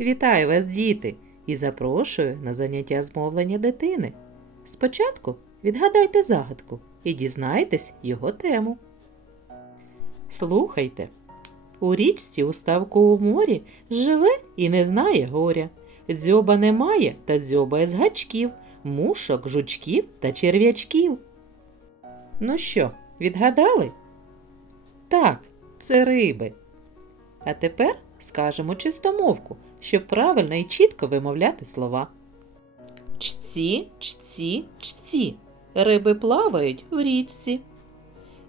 Вітаю вас, діти, і запрошую на заняття з мовлення дитини. Спочатку відгадайте загадку і дізнайтесь його тему. Слухайте. У річці у ставку у морі живе і не знає горя. Дзьоба немає та дзьобає з гачків, мушок, жучків та черв'ячків. Ну що, відгадали? Так, це риби. А тепер скажемо чистомовку, щоб правильно і чітко вимовляти слова. Чці, чці, чці. Риби плавають в річці.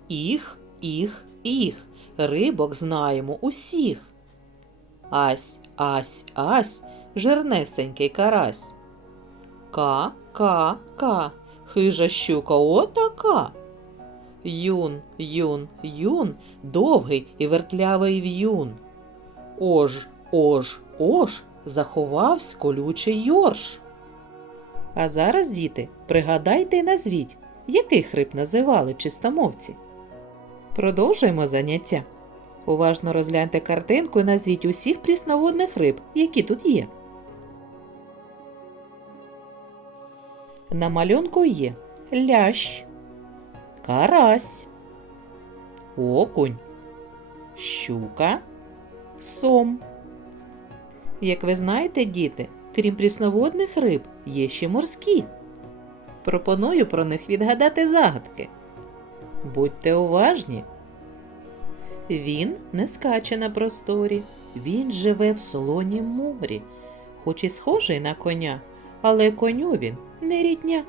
Їх, їх, їх. Рибок знаємо усіх. Ась, ась, ась, жирнесенький карась. Ка, ка, ка, хижа щука отака. Юн, юн, юн, довгий і вертлявий в'юн. Ож, ож, ож, заховавсь колючий йорш. А зараз, діти, пригадайте і назвіть, яких риб називали чистомовці. Продовжуємо заняття. Уважно розгляньте картинку і назвіть усіх прісноводних риб, які тут є. На малюнку є лящ, карась, окунь, щука, сом. Як ви знаєте, діти, крім прісноводних риб, є ще морські. Пропоную про них відгадати загадки. Будьте уважні. Він не скаче на просторі, він живе в солонім морі, хоч і схожий на коня, але коню він не рідня.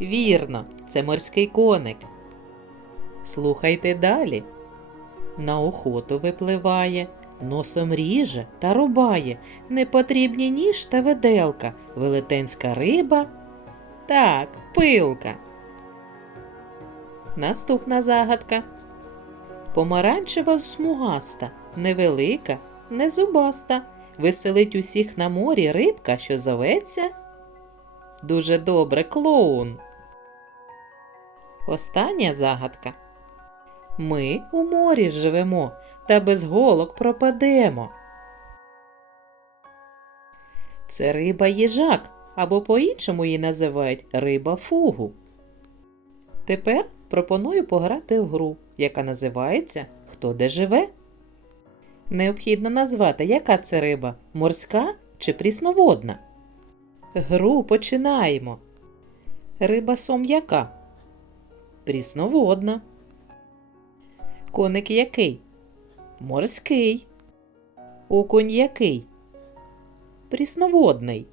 Вірно, це морський коник. Слухайте далі. На охоту випливає, носом ріже та рубає, непотрібні ніж та виделка, велетенська риба. Так, пилка. Наступна загадка. Помаранчева смугаста, невелика, не зубаста. Веселить усіх на морі рибка, що зоветься. Дуже добре, клоун. Остання загадка. Ми у морі живемо та без голок пропадемо. Це риба їжак, або по-іншому її називають риба фугу. Тепер пропоную пограти в гру, яка називається Хто де живе. Необхідно назвати, яка це риба морська чи прісноводна. Гру починаємо. Риба сом яка? Прісноводна. Коник який? Морський. Окунь який? Прісноводний.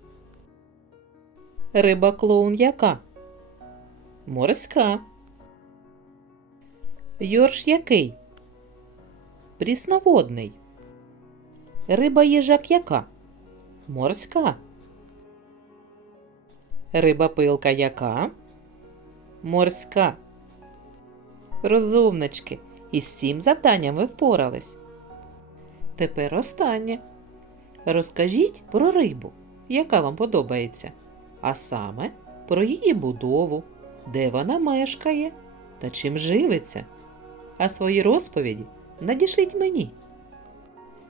Риба клоун яка? Морська. Йорш який? Прісноводний. Риба їжак яка? Морська. Риба пилка яка? Морська. Розумнички. Із цим завданням ви впорались. Тепер останнє. Розкажіть про рибу, яка вам подобається, а саме про її будову, де вона мешкає та чим живиться. А свої розповіді надішліть мені.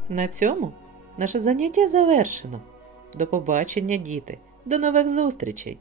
На цьому наше заняття завершено. До побачення, діти! До нових зустрічей!